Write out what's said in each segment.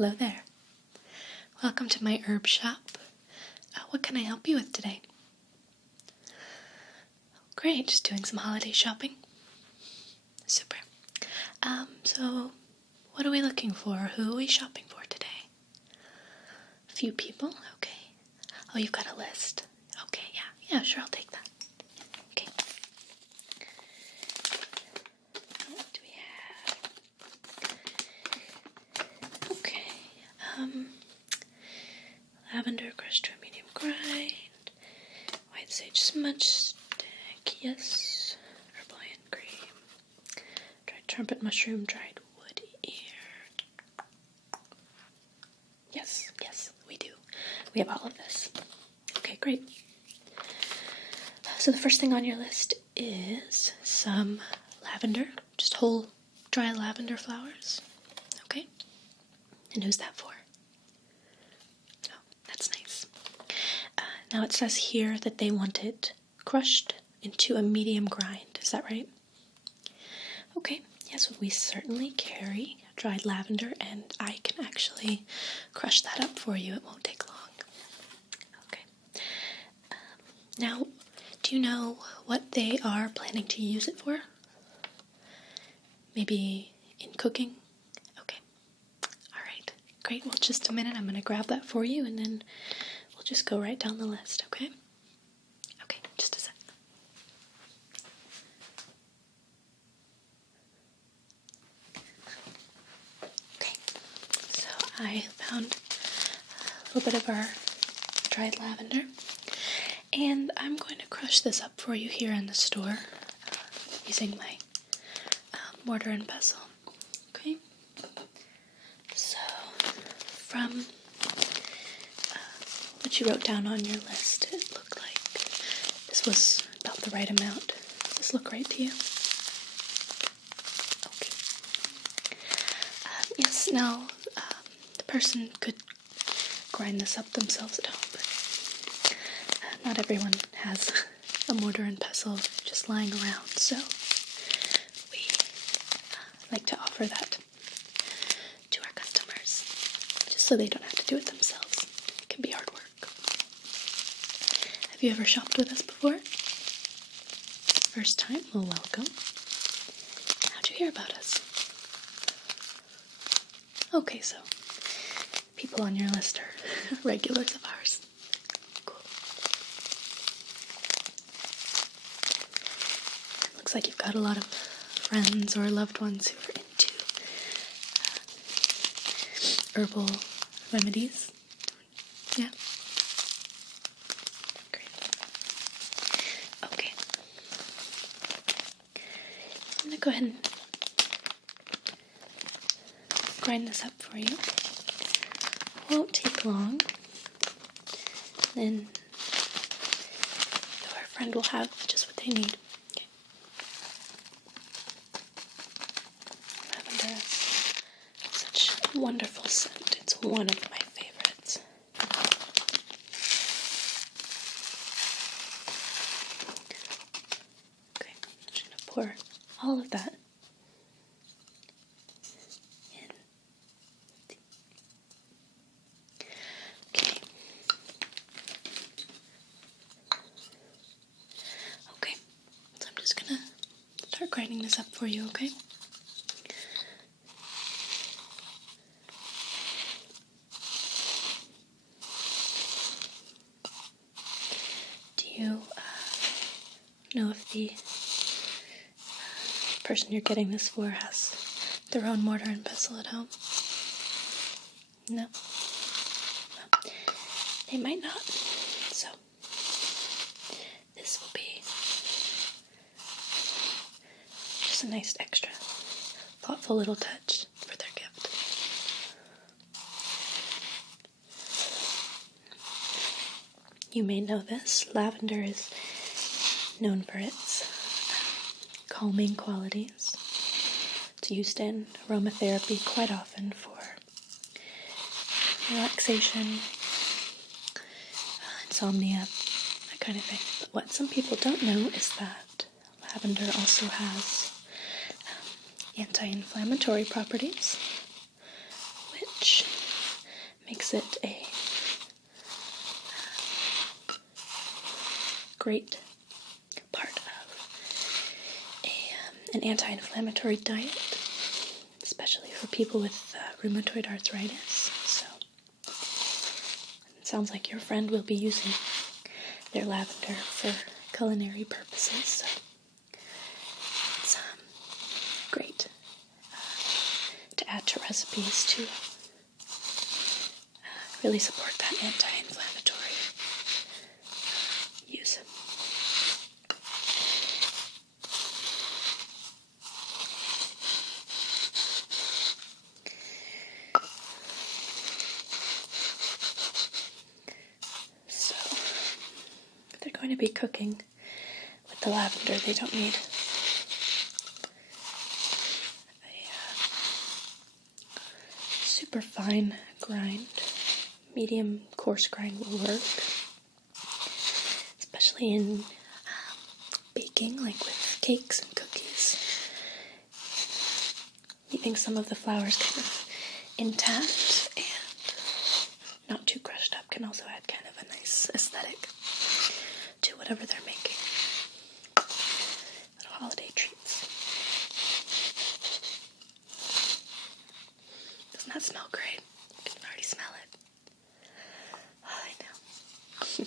Hello there. Welcome to my herb shop. What can I help you with today? Great, just doing some holiday shopping. Super. So what are we looking for? Who are we shopping for today? A few people? Okay. Oh, you've got a list. Okay, yeah, sure, I'll take that. Okay. What do we have? Okay. Lavender crushed to a medium grind. White sage smudge stick, yes. Herbalian cream. Dried trumpet mushroom, dried wood ear. Yes, we do. We have all of this. Okay, great. So the first thing on your list is some lavender, just whole dry lavender flowers. Okay? And who's that for? Oh, that's nice. Now it says here that they want it crushed into a medium grind. Is that right? Okay. Yes, we certainly carry dried lavender, and I can actually crush that up for you. It won't take long. Okay. Now, do you know what they are planning to use it for? Maybe in cooking? Okay. All right. Great. Well, just a minute. I'm going to grab that for you, and then we'll just go right down the list, okay? Okay, just a sec. Okay, so I found a little bit of our dried lavender, and I'm going to crush this up for you here in the store using my mortar and pestle. Okay, so from what you wrote down on your list, it looked like this was about the right amount. Does this look right to you? Okay. Yes, now the person could grind this up themselves at home, but not everyone has a mortar and pestle just lying around, so we like to offer that to our customers, just so they don't have to do it themselves. It can be hard work. Have you ever shopped with us before? First time? Well, welcome. How'd you hear about us? Okay, so people on your list are regulars of ours. Cool. It looks like you've got a lot of friends or loved ones who are into herbal remedies. Yeah? Great. Okay. I'm going to go ahead and grind this up for you. Won't take long. Then our friend will have just what they need. Okay. Lavender has such a wonderful scent. It's one of my favorites. Okay, I'm just going to pour all of that in. Okay, so I'm just going to start grinding this up for you, okay? Do you know if the person you're getting this for has their own mortar and pestle at home? No? Well, they might not, so this will be just a nice extra thoughtful little touch for their gift. You may know this, lavender is known for its calming qualities. It's used in aromatherapy quite often for relaxation, insomnia, that kind of thing. But what some people don't know is that lavender also has anti-inflammatory properties, which makes it a great part of an anti-inflammatory diet, especially for people with rheumatoid arthritis. So it sounds like your friend will be using their lavender for culinary purposes. So it's great to add to recipes to really support that anti-inflammatory use. So, if they're going to be cooking with the lavender, they don't need a super fine grind. Medium coarse grind will work, especially in baking, like with cakes and cookies. Leaving some of the flours kind of intact and not too crushed up can also add kind of a nice aesthetic to whatever they're making. Little holiday treats. Doesn't that smell great? You can already smell it. Oh, I know.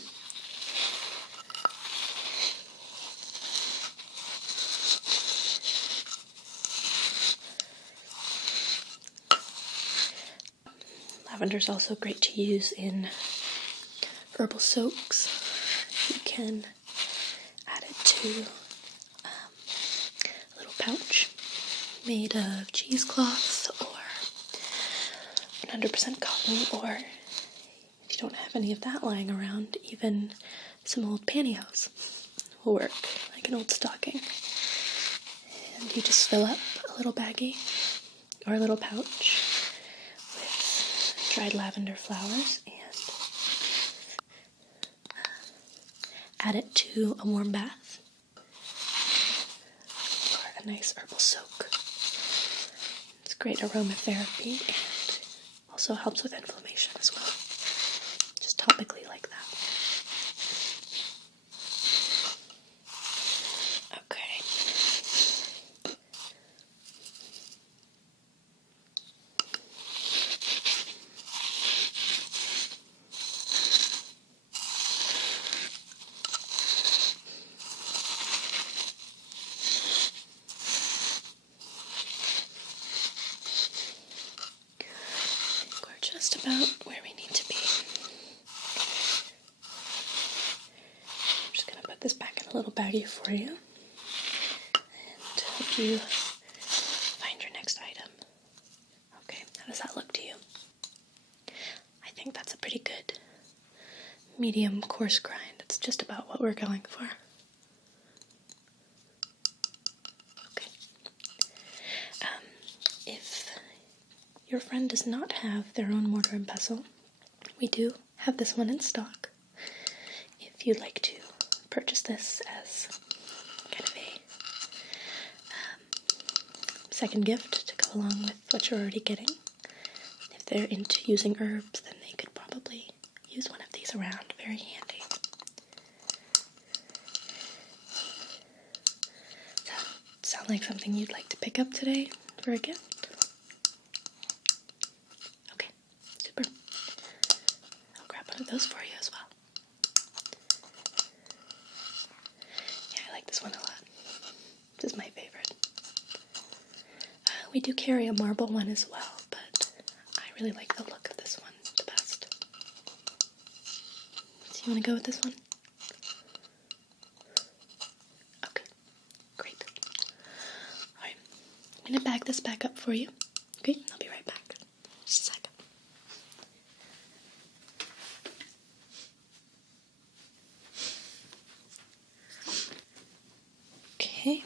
Lavender is also great to use in herbal soaks. You can add it to a little pouch made of cheesecloth or 100% cotton, or if you don't have any of that lying around, even some old pantyhose will work, like an old stocking. And you just fill up a little baggie or a little pouch with dried lavender flowers and add it to a warm bath or a nice herbal soak. It's great aromatherapy and also helps with inflammation as well. Just topically like that. Okay. Just about where we need to be. I'm just going to put this back in a little baggie for you and help you find your next item. Okay, how does that look to you? I think that's a pretty good medium coarse grind. It's just about what we're going for. Okay. If your friend does not have their own mortar and pestle, we do have this one in stock. If you'd like to purchase this as kind of a second gift to go along with what you're already getting, if they're into using herbs, then they could probably use one of these around. Very handy. Does that sound like something you'd like to pick up today for a gift? One of those for you as well. Yeah, I like this one a lot. This is my favorite. We do carry a marble one as well, but I really like the look of this one the best. So you want to go with this one? Okay, great. Alright, I'm going to bag this back up for you. Okay, I'll be right back. Just a second. Okay,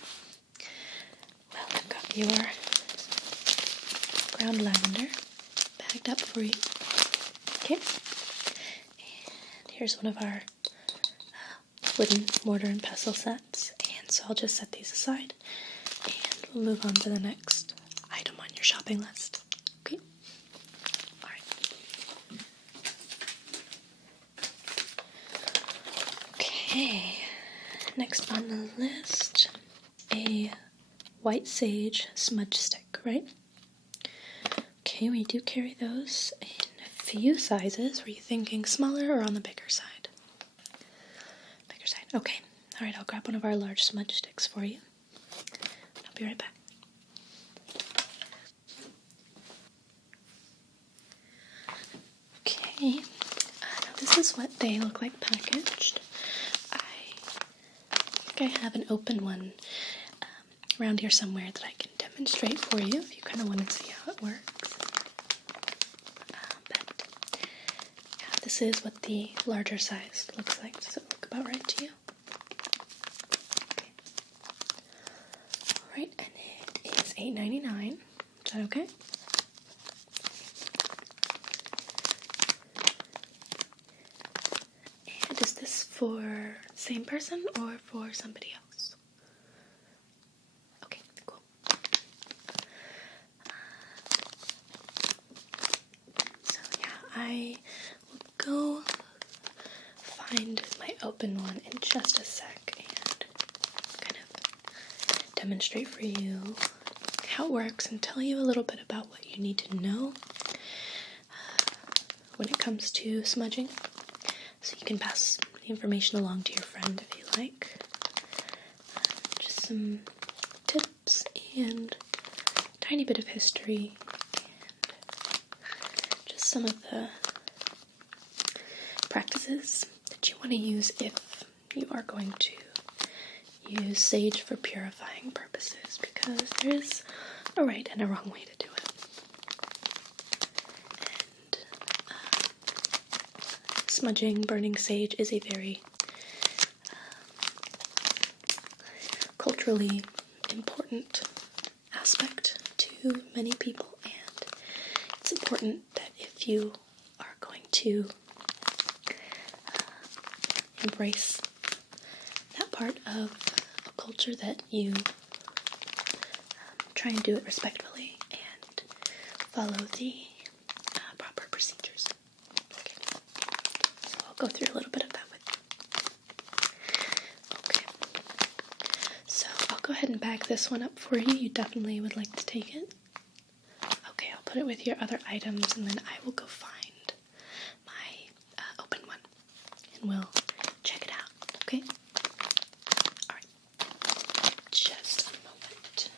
well, I've got your ground lavender bagged up for you. Okay, and here's one of our wooden mortar and pestle sets, and so I'll just set these aside, and we'll move on to the next item on your shopping list. Okay, alright. Okay, next on the list, a white sage smudge stick, right? Okay, we do carry those in a few sizes. Were you thinking smaller or on the bigger side? Bigger side, okay. Alright, I'll grab one of our large smudge sticks for you. I'll be right back. Okay, now this is what they look like packaged. I think I have an open one around here somewhere that I can demonstrate for you if you kind of want to see how it works. But yeah, this is what the larger size looks like. Does it look about right to you? Okay. Alright, and it is $8.99. Is that okay? And is this for the same person or for somebody else? Okay, cool. So yeah, I will go find my open one in just a sec and kind of demonstrate for you how it works and tell you a little bit about what you need to know when it comes to smudging, so you can pass the information along to your friend if you like. Just some tips and a tiny bit of history and just some of the practices that you want to use if you are going to use sage for purifying purposes, because there is a right and a wrong way to do it. And smudging, burning sage is a very culturally important aspect to many people, and it's important that if you are going to embrace that part of a culture that you try and do it respectfully and follow the proper procedures. Okay. So I'll go through a little bit of that with you. Okay. So I'll go ahead and bag this one up for you. You definitely would like to take it. Okay, I'll put it with your other items and then I will go find my open one and we'll check it out. Okay? Alright. Just a moment.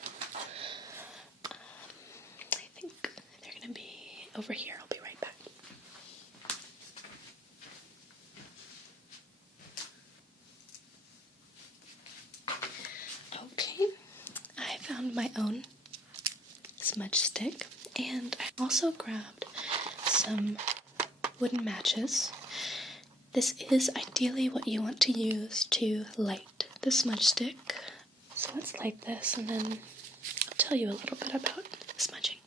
I think they're going to be over here. I'll be right back. Okay, I found my own smudge stick, and I also grabbed some wooden matches. This is ideally what you want to use to light the smudge stick. So let's light this and then I'll tell you a little bit about smudging.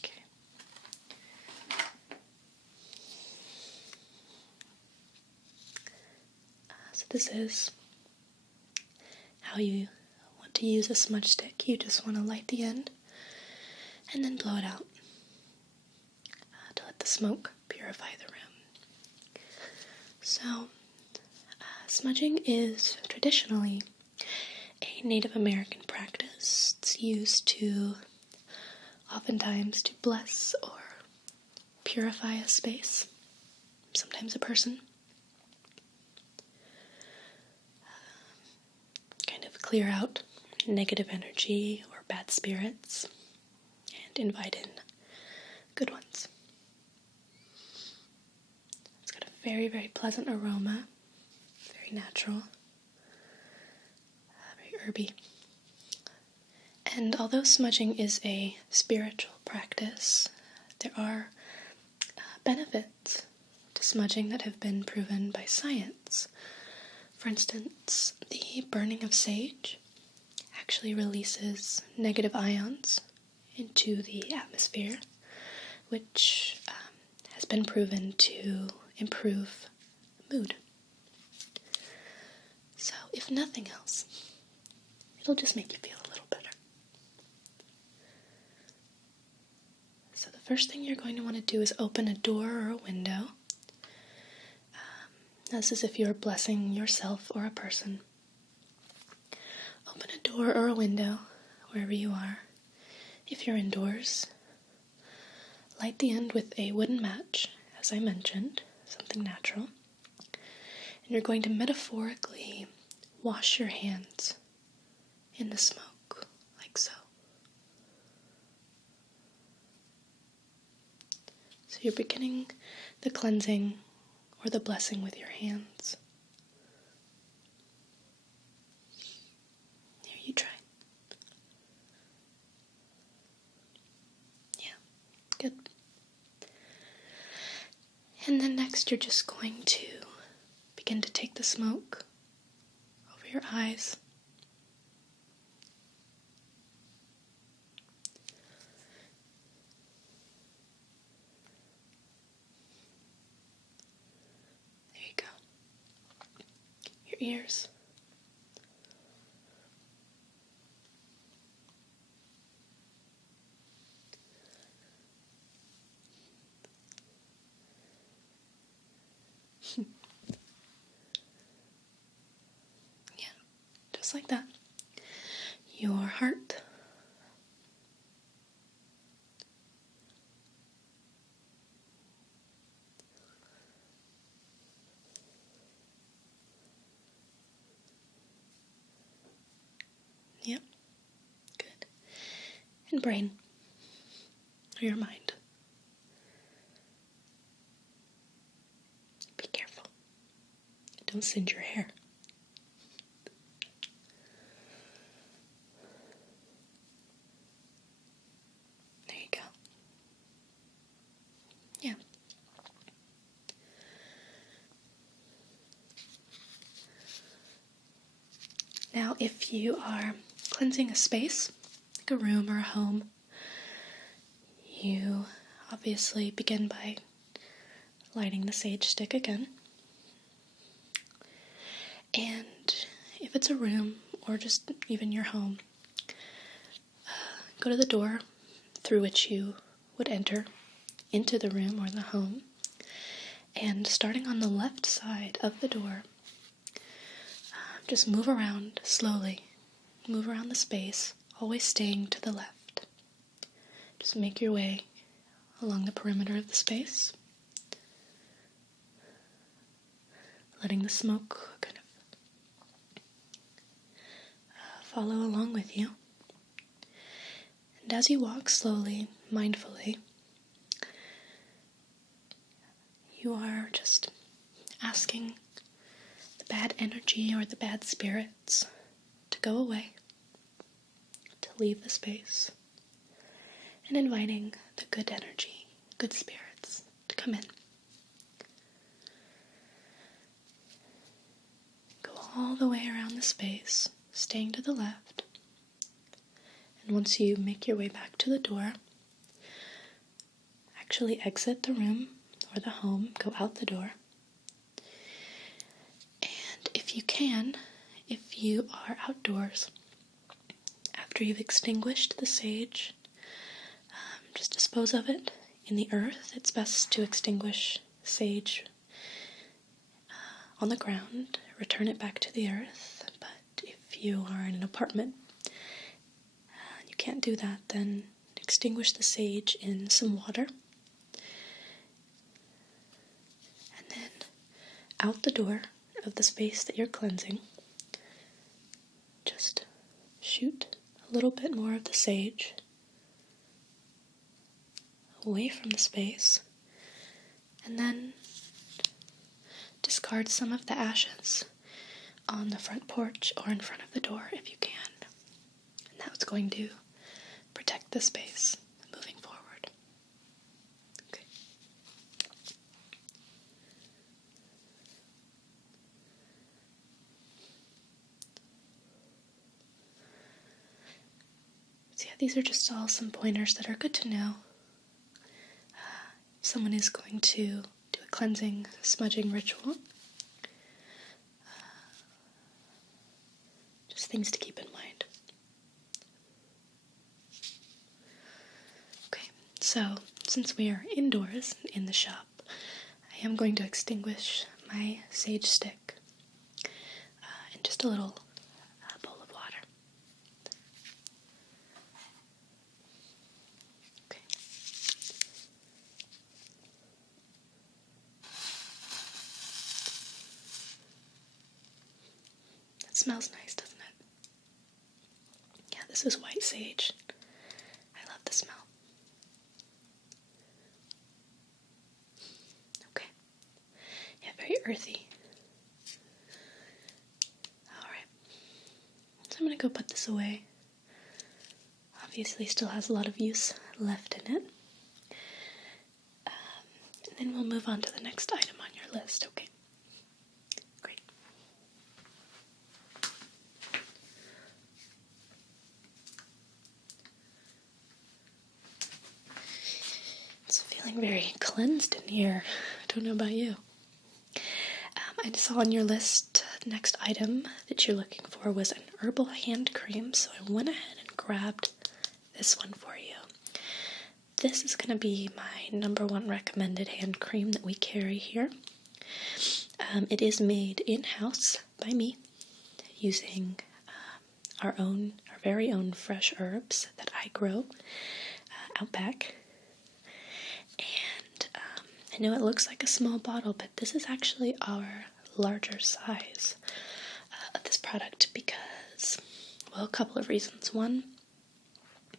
Okay. So this is how you want to use a smudge stick. You just want to light the end and then blow it out to let the smoke purify the room. So, smudging is traditionally a Native American practice. It's used to oftentimes to bless or purify a space, sometimes a person. Kind of clear out negative energy or bad spirits and invite in good ones. It's got a very, very pleasant aroma, very natural, very herby. And although smudging is a spiritual practice, there are benefits to smudging that have been proven by science. For instance, the burning of sage actually releases negative ions into the atmosphere, which has been proven to improve mood So, if nothing else, it'll just make you feel a little better. So the first thing you're going to want to do is open a door or a window. This is if you're blessing yourself or a person. Open a door or a window, wherever you are. If you're indoors, light the end with a wooden match, as I mentioned, something natural. And you're going to metaphorically wash your hands in the smoke, like so. So you're beginning the cleansing or the blessing with your hands. Here, you try. Yeah, good. And then next you're just going to begin to take the smoke over your eyes. There you go. Your ears. Yeah, just like that. Your heart. Yep, good. And brain, or your mind. Be careful. Don't singe your hair. There you go. Yeah. Now, if you are cleansing a space, like a room or a home, you obviously begin by lighting the sage stick again. And if it's a room or just even your home, go to the door through which you would enter into the room or the home. And starting on the left side of the door, just move around slowly. Move around the space, always staying to the left. Just make your way along the perimeter of the space, letting the smoke kind of follow along with you. And as you walk slowly, mindfully, you are just asking the bad energy or the bad spirits to go away, to leave the space, and inviting the good energy, good spirits to come in. Go all the way around the space, staying to the left, and once you make your way back to the door, actually exit the room or the home, go out the door. And if you can, if you are outdoors, after you've extinguished the sage, just dispose of it in the earth. It's best to extinguish sage on the ground, return it back to the earth. But if you are in an apartment and you can't do that, then extinguish the sage in some water. And then out the door of the space that you're cleansing, just shoot a little bit more of the sage away from the space, and then discard some of the ashes on the front porch or in front of the door if you can. And that's going to protect the space moving forward. Okay. So yeah, these are just all some pointers that are good to know. Someone is going to do a cleansing, smudging ritual. things to keep in mind. Okay, so since we are indoors in the shop, I am going to extinguish my sage stick in just a little bowl of water. Okay. It smells nice, doesn't it? Yeah, this is white sage. I love the smell. Okay. Yeah, very earthy. Alright. So I'm going to go put this away. Obviously still has a lot of use left in it. And then we'll move on to the next item on your list, okay? Great. It's feeling very cleansed in here. I don't know about you. I saw on your list the next item that you're looking for was an herbal hand cream, so I went ahead and grabbed this one for you. This is going to be my number 1 recommended hand cream that we carry here. It is made in-house by me using our very own fresh herbs that I grow out back. And I know it looks like a small bottle, but this is actually our larger size of this product because, well, a couple of reasons. One,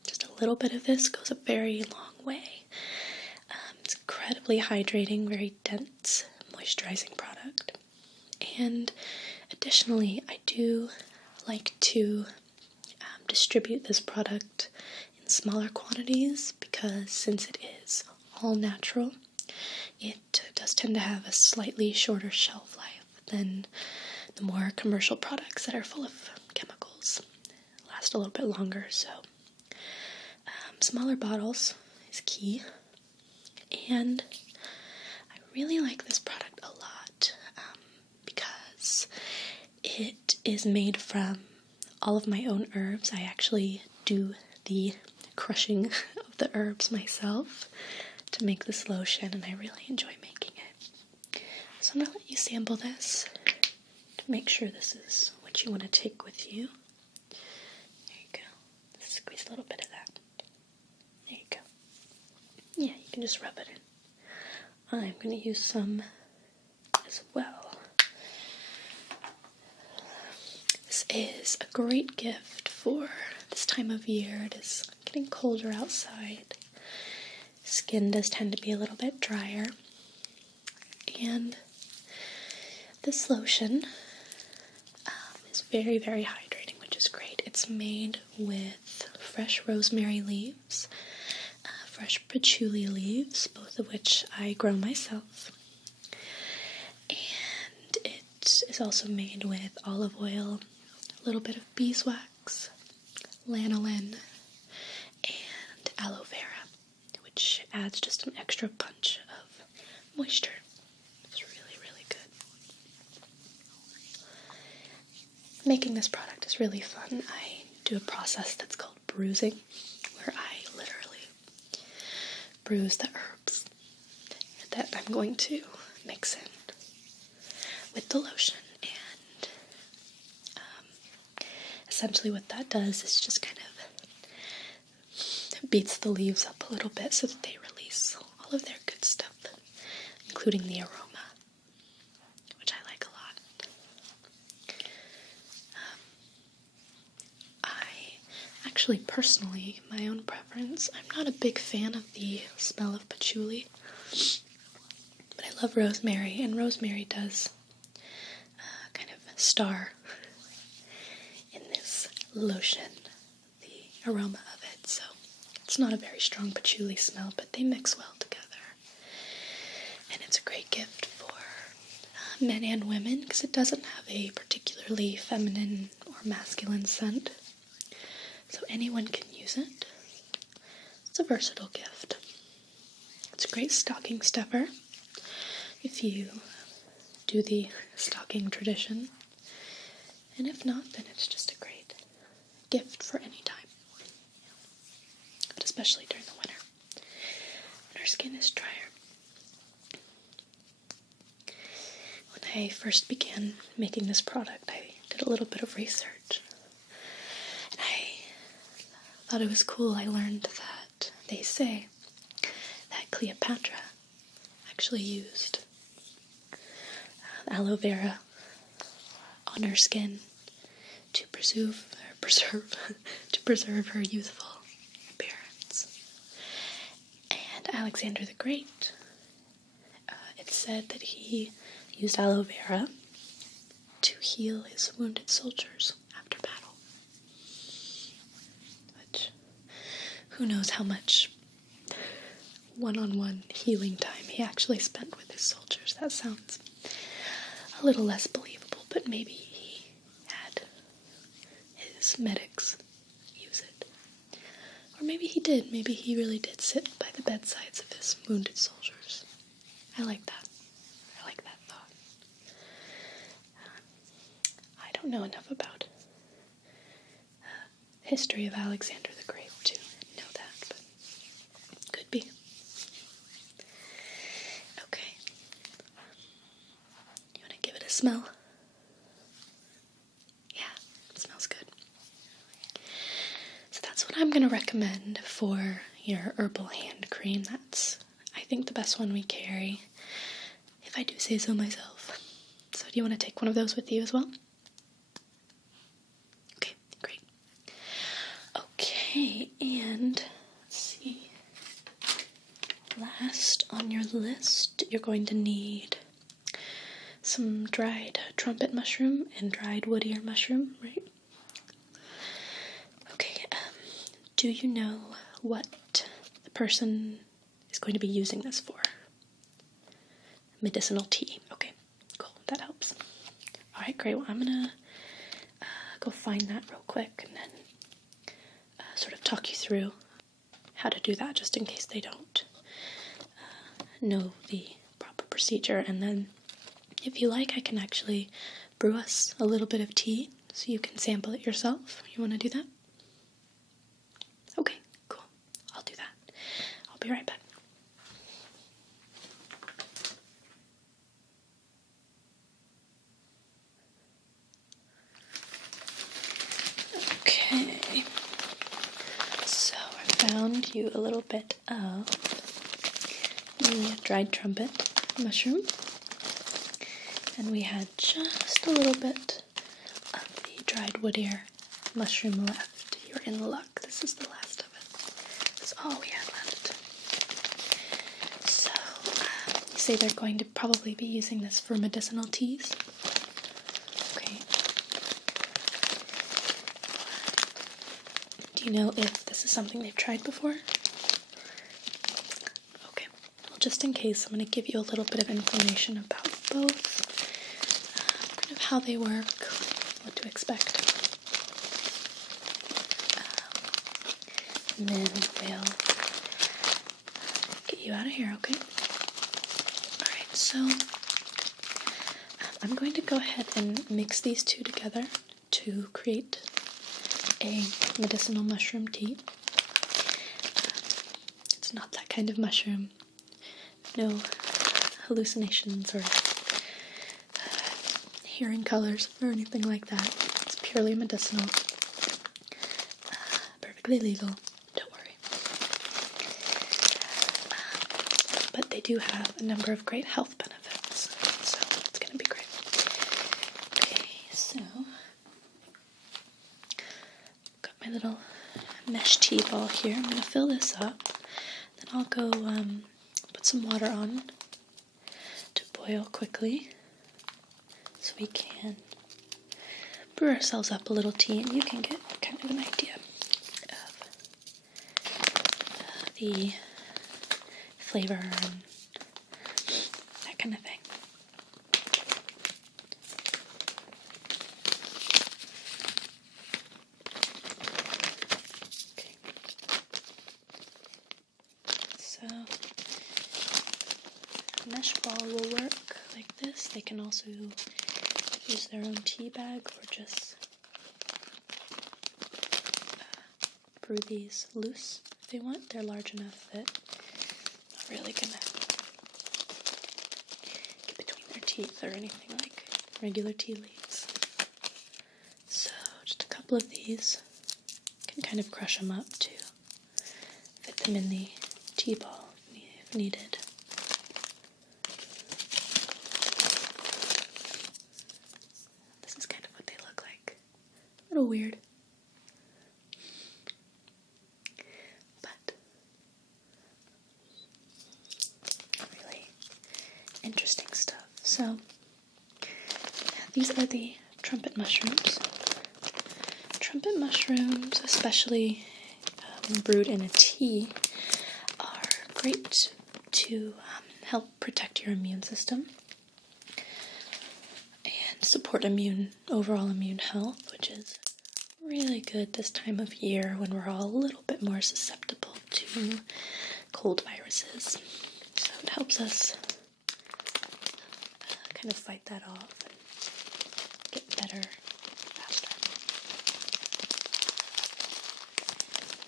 just a little bit of this goes a very long way. It's incredibly hydrating, very dense, moisturizing product. And additionally, I do like to distribute this product in smaller quantities because since it is all natural, it does tend to have a slightly shorter shelf life than the more commercial products that are full of chemicals. Last a little bit longer, so smaller bottles is key. And I really like this product a lot because it is made from all of my own herbs. I actually do the crushing of the herbs myself to make this lotion, and I really enjoy making it. So I'm going to let you sample this to make sure this is what you want to take with you. There you go. Squeeze a little bit of that. There you go. Yeah, you can just rub it in. I'm going to use some as well. This is a great gift for this time of year. It is getting colder outside. Skin does tend to be a little bit drier. And this lotion is very, very hydrating, which is great. It's made with fresh rosemary leaves, fresh patchouli leaves, both of which I grow myself. And it is also made with olive oil, a little bit of beeswax, lanolin, and aloe vera, which adds just an extra punch of moisture. It's really, really good. Making this product is really fun. I do a process that's called bruising, where I literally bruise the herbs that I'm going to mix in with the lotion. And essentially what that does is just kind of beats the leaves up a little bit so that they release all of their good stuff, including the aroma, which I like a lot. I actually, personally, my own preference, I'm not a big fan of the smell of patchouli, but I love rosemary, and rosemary does kind of star in this lotion, the aroma of it, so it's not a very strong patchouli smell, but they mix well together. And it's a great gift for men and women because it doesn't have a particularly feminine or masculine scent. So anyone can use it. It's a versatile gift. It's a great stocking stuffer if you do the stocking tradition. And if not, then it's just a great gift for any time, but especially during the winter when our skin is drier. When I first began making this product, I did a little bit of research, and I thought it was cool. I learned that they say that Cleopatra actually used aloe vera on her skin to preserve her youthful appearance. And Alexander the Great, it's said that he used aloe vera to heal his wounded soldiers after battle. Which, who knows how much one-on-one healing time he actually spent with his soldiers. That sounds a little less believable, but maybe he had his medics use it. Or maybe he did. Maybe he really did sit by the bedsides of his wounded soldiers. I like that. I like that thought. I don't know enough about history of Alexander the Great to know that, but could be. Okay. You want to give it a smell? Yeah, it smells good. So that's what I'm going to recommend for your herbal hand cream. That's, I think, the best one we carry, if I do say so myself. So do you want to take one of those with you as well? Okay, great. Okay, and let's see. Last on your list, you're going to need some dried trumpet mushroom and dried wood ear mushroom, right? Okay, do you know what the person is going to be using this for? Medicinal tea. Okay, cool, that helps. Alright, great. Well, I'm gonna go find that real quick and then sort of talk you through how to do that, just in case they don't know the proper procedure. And then, if you like, I can actually brew us a little bit of tea so you can sample it yourself. You want to do that? Okay, cool. I'll do that. I'll be right back. Okay, so I found you a little bit of the dried trumpet mushroom, and we had just a little bit of the dried wood ear mushroom left. You're in luck. This is the last of it. This is all we had left. So, you say they're going to probably be using this for medicinal teas? Okay. Do you know if this is something they've tried before? Okay. Well, just in case, I'm going to give you a little bit of information about both, kind of how they work, what to expect. And then we'll get you out of here, okay? Alright, so I'm going to go ahead and mix these two together to create a medicinal mushroom tea. It's not that kind of mushroom. No hallucinations or hearing colors or anything like that. It's purely medicinal. Perfectly legal. Don't worry. But they do have a number of great health benefits, so it's going to be great. Okay, so got my little mesh tea ball here. I'm going to fill this up. Then I'll go put some water on to boil quickly so we can brew ourselves up a little tea, and you can get kind of an idea of the flavor and that kind of thing. Okay. So, a mesh ball will work like this. They can also use their own tea bag or just brew these loose if they want. They're large enough that I'm not really gonna get between their teeth or anything like regular tea leaves. So just a couple of these. Can kind of crush them up to fit them in the tea ball if needed. This is kind of what they look like. A little weird. But really interesting stuff. So these are the trumpet mushrooms. Trumpet mushrooms, especially brewed in a tea, are great to help protect your immune system and support overall immune health, which is really good this time of year when we're all a little bit more susceptible to cold viruses. So it helps us kind of fight that off and get better faster.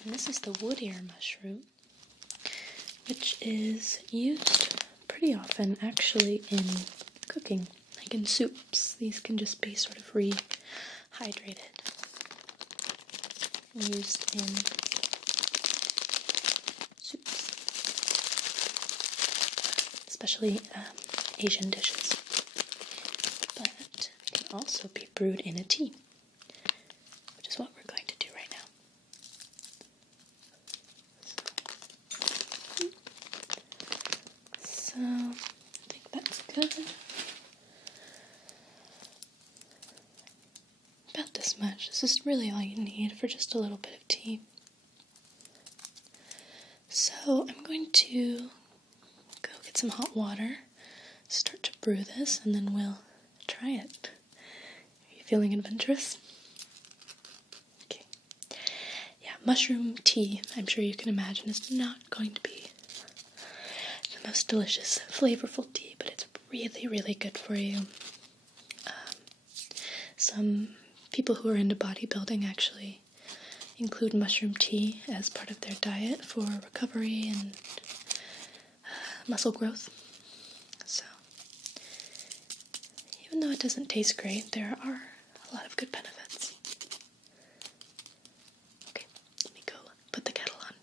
And this is the wood ear mushroom, which is used pretty often actually in cooking, like in soups. These can just be sort of rehydrated and used in soups, especially Asian dishes. But it can also be brewed in a tea, which is what we're going to do right now. So, I think that's good. About this much. This is really all you need for just a little bit of tea. So, I'm going to go get some hot water, start to brew this, and then we'll try it. Are you feeling adventurous? Okay. Yeah, mushroom tea, I'm sure you can imagine, is not going to be the most delicious, flavorful tea, but it's really, really good for you. Some people who are into bodybuilding actually include mushroom tea as part of their diet for recovery and muscle growth. So, even though it doesn't taste great, there are a lot of good benefits. Okay, let me go put the kettle on.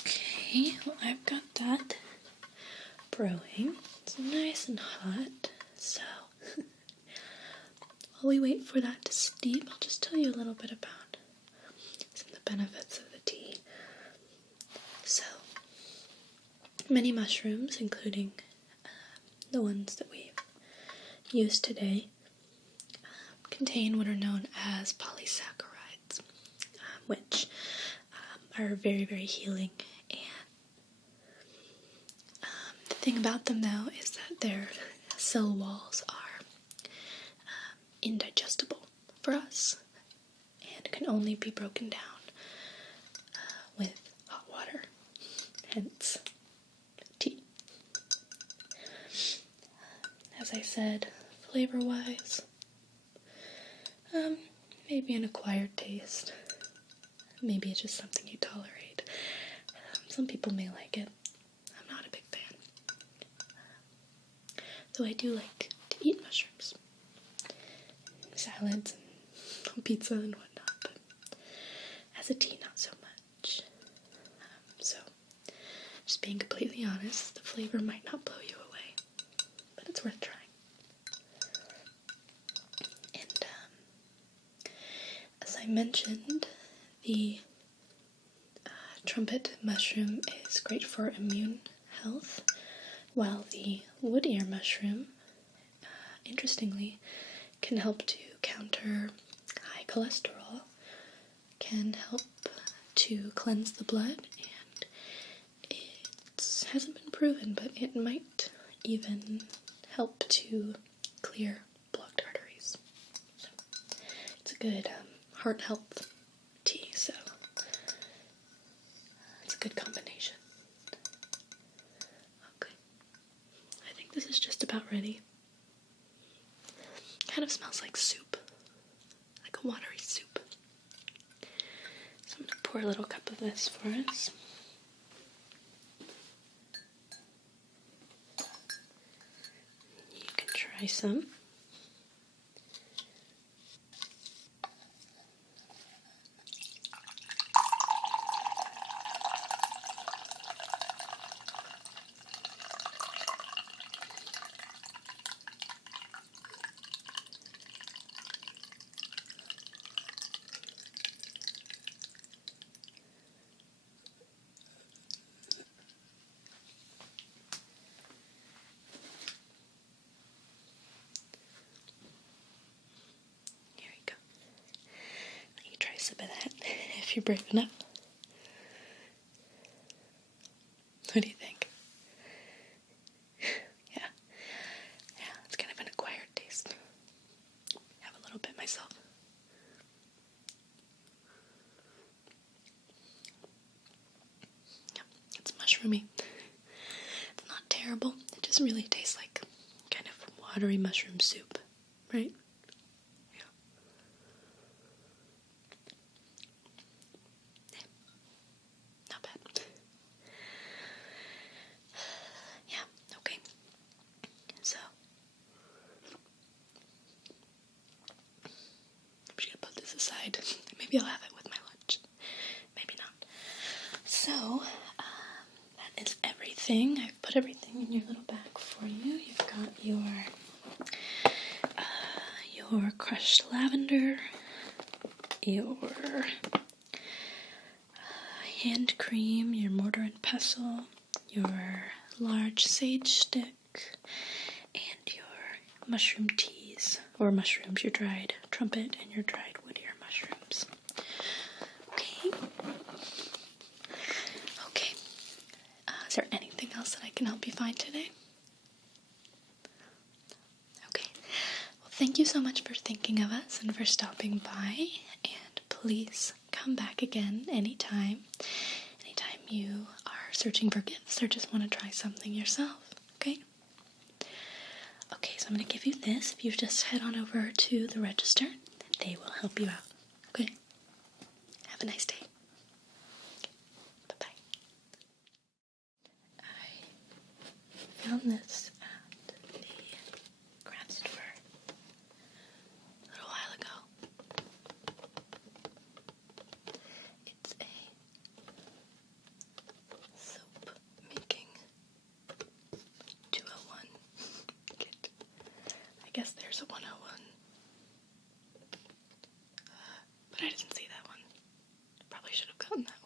Okay, well, I've got that brewing. It's nice and hot, so while we wait for that to steep, I'll just tell you a little bit about some of the benefits of the tea. So, many mushrooms, including the ones that we've used today, contain what are known as polysaccharides, which are very, very healing. And the thing about them, though, is that their cell walls are indigestible for us and can only be broken down with hot water, hence tea. As I said, flavor-wise, maybe an acquired taste. Maybe it's just something you tolerate. Some people may like it. I'm not a big fan. Though I do like to eat mushrooms. Salads and on pizza and whatnot, but as a tea, not so much. So, just being completely honest, the flavor might not blow you away, but it's worth trying. And as I mentioned, the trumpet mushroom is great for immune health, while the wood ear mushroom, interestingly, can help to counter high cholesterol, can help to cleanse the blood, and it hasn't been proven, but it might even help to clear blocked arteries. So it's a good heart health tea, so it's a good combination. Oh, good. already. Kind of smells like soup, like a watery soup. So I'm going to pour a little cup of this for us. You can try some. A bit of that if you're brave enough. What do you think? Yeah, it's kind of an acquired taste. Have a little bit myself. Yeah, it's mushroomy. It's not terrible. It just really tastes like kind of watery mushroom soup, right? Aside. Maybe I'll have it with my lunch. Maybe not. So, that is everything. I've put everything in your little bag for you. You've got your crushed lavender, your hand cream, your mortar and pestle, your large sage stick, and your mushroom teas, or mushrooms, your dried trumpet and your dried wood ear mushrooms. Okay. Is there anything else that I can help you find today? Okay. Well, thank you so much for thinking of us and for stopping by, and please come back again anytime you are searching for gifts or just want to try something yourself, okay? Okay, so I'm going to give you this. If you just head on over to the register, they will help you out, okay? Have a nice day. Bye-bye. I found this at the craft store a little while ago. It's a soap making 201 kit. I guess there's a 101. But I didn't see that one. Probably should have gotten that